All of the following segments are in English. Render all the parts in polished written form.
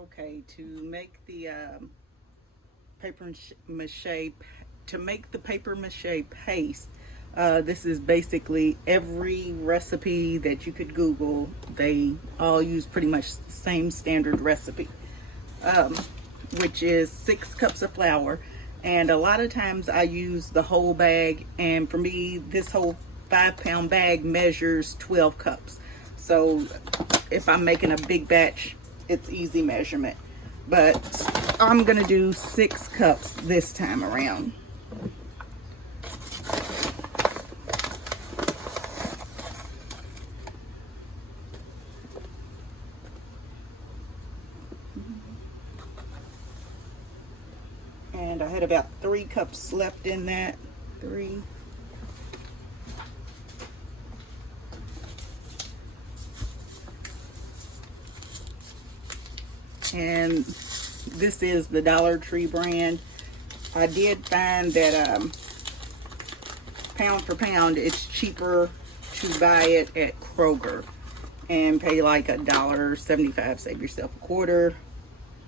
Okay, to make the paper mache, to make the paper mache paste, this is basically every recipe that you could Google. They all use pretty much the same standard recipe, which is 6 cups of flour. And a lot of times I use the whole bag, and for me, this whole 5-pound bag measures 12 cups. So if I'm making a big batch, it's easy measurement. But I'm gonna do 6 cups this time around. And I had about 3 cups left in that. 3. And this is the Dollar Tree brand. I did find that pound for pound, it's cheaper to buy it at Kroger and pay like $1.75, save yourself a quarter,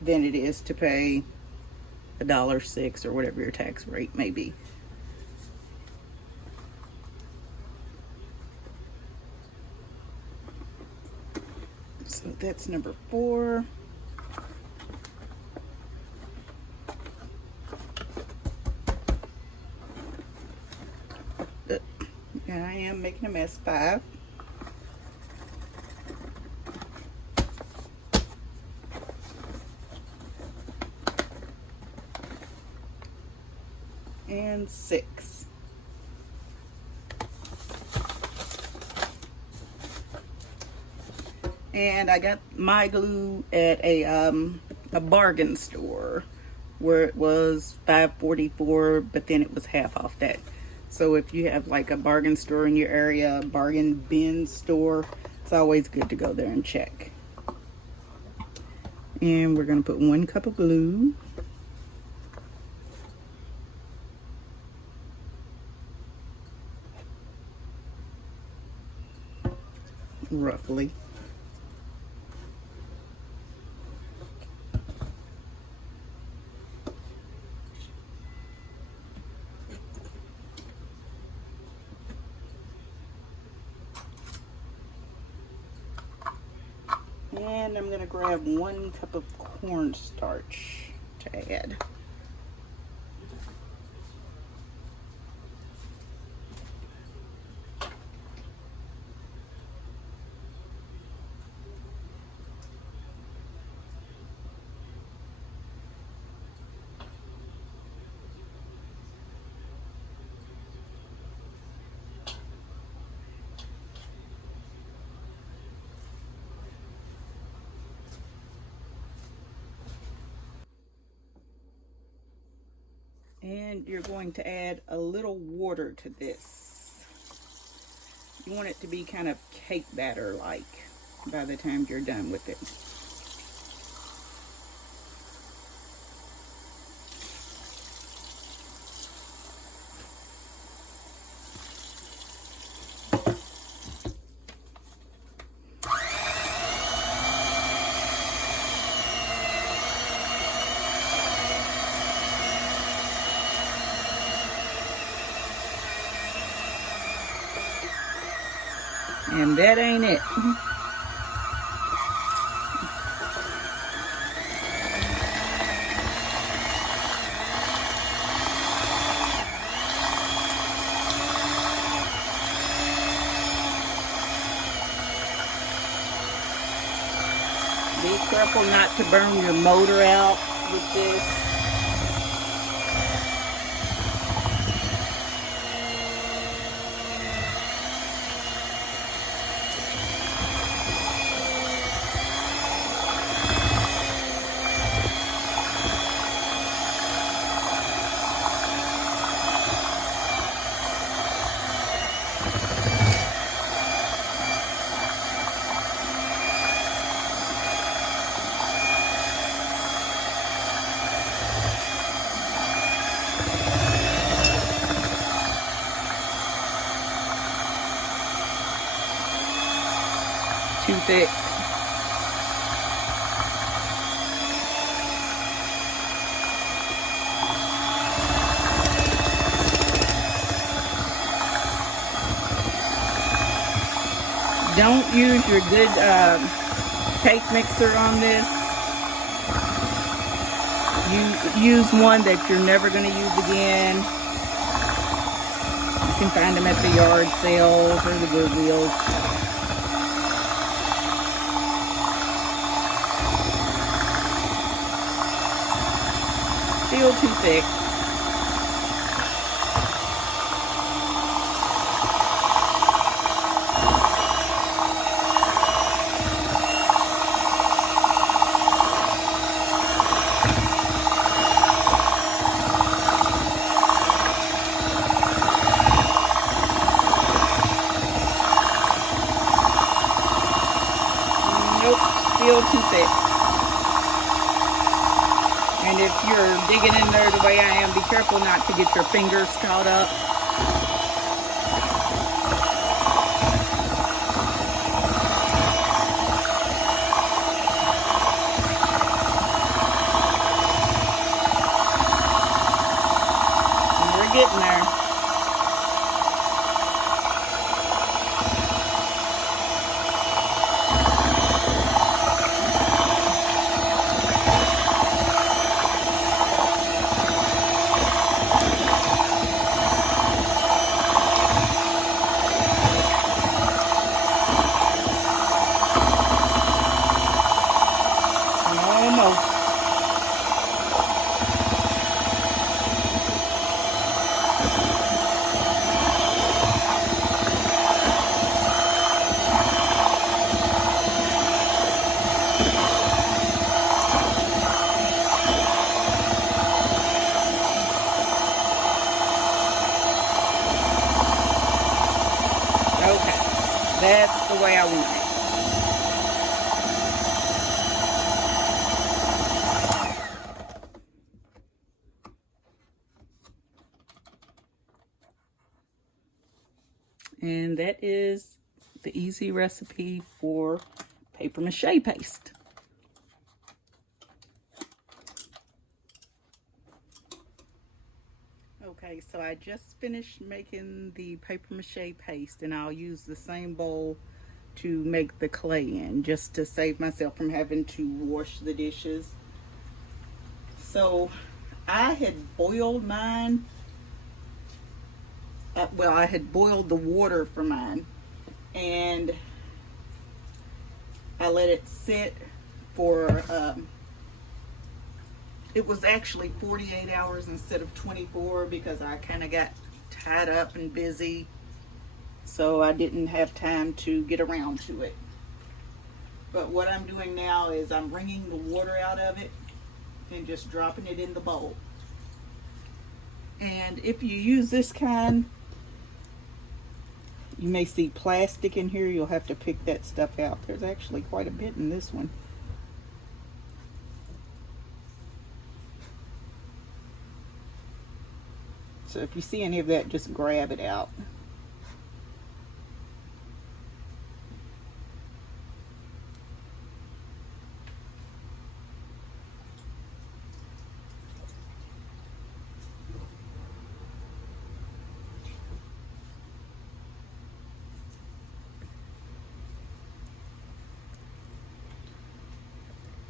than it is to pay $1.06 or whatever your tax rate may be. So that's number 4. And I am making a mess. 5. And 6. And I got my glue at a bargain store where it was $5.44, but then it was half off that. So if you have like a bargain store in your area, a bargain bin store, it's always good to go there and check. And we're going to put 1 cup of glue. Roughly. And I'm going to grab 1 cup of cornstarch to add. And you're going to add a little water to this. You want it to be kind of cake batter like by the time you're done with it. And that ain't it. Be careful not to burn your motor out with this. Too thick. Don't use your good cake mixer on this. You use one that you're never going to use again. You can find them at the yard sales or the Goodwills. Still too thick. Still too thick. And if you're digging in there the way I am, be careful not to get your fingers caught up. And we're getting there. Okay, that's the way I want it. And that is the easy recipe for paper mache paste. Okay, so I just finished making the paper mache paste, and I'll use the same bowl to make the clay in, just to save myself from having to wash the dishes. So I had boiled mine. Well, I had boiled the water for mine, and I let it sit for it was actually 48 hours instead of 24 because I kind of got tied up and busy, so I didn't have time to get around to it. But what I'm doing now is I'm wringing the water out of it and just dropping it in the bowl. And if you use this kind, you may see plastic in here. You'll have to pick that stuff out. There's actually quite a bit in this one. So if you see any of that, just grab it out.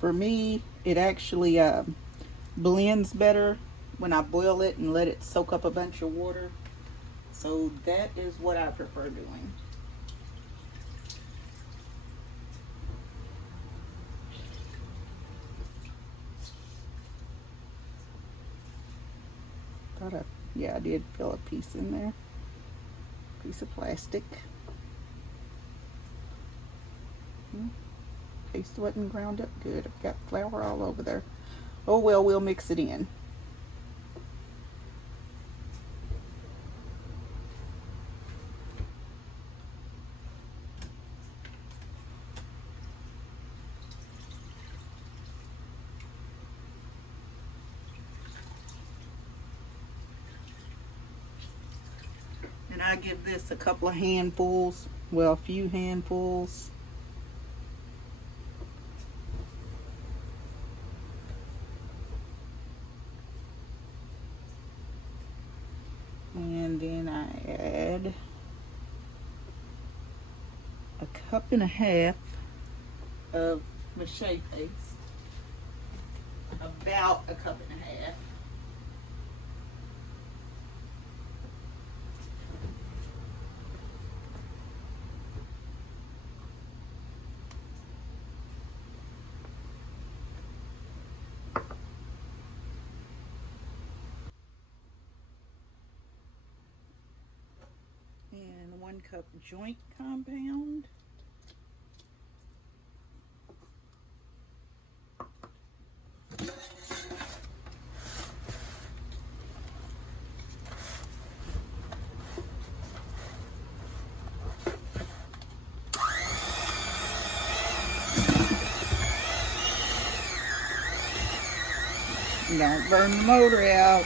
For me, it actually blends better when I boil it and let it soak up a bunch of water. So that is what I prefer doing. Yeah, I did fill a piece in there. Piece of plastic. Paste wasn't ground up good. I've got flour all over there. Oh well, we'll mix it in. And I give this a couple of handfuls, well, a few handfuls. And then I add a 1.5 cups of Mache paste. About 1.5 cups. And 1 cup joint compound. Don't burn the motor out.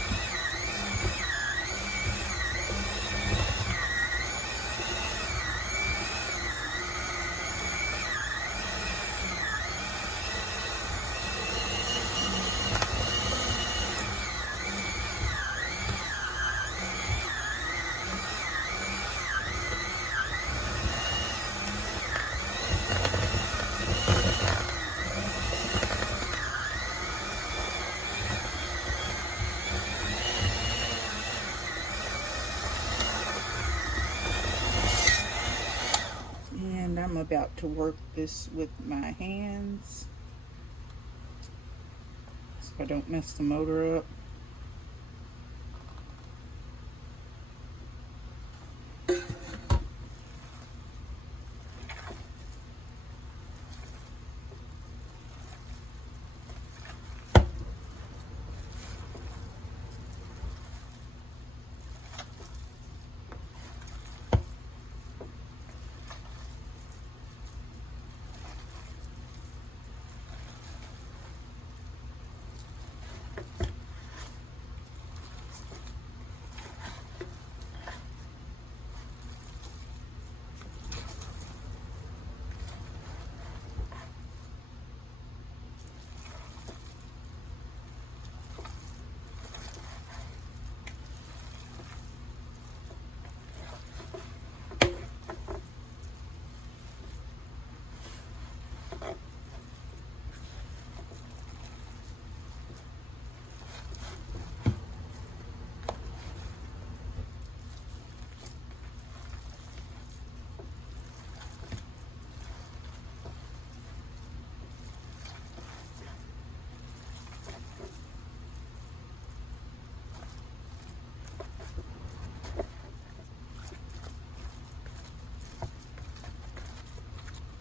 And I'm about to work this with my hands so I don't mess the motor up.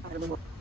I don't know.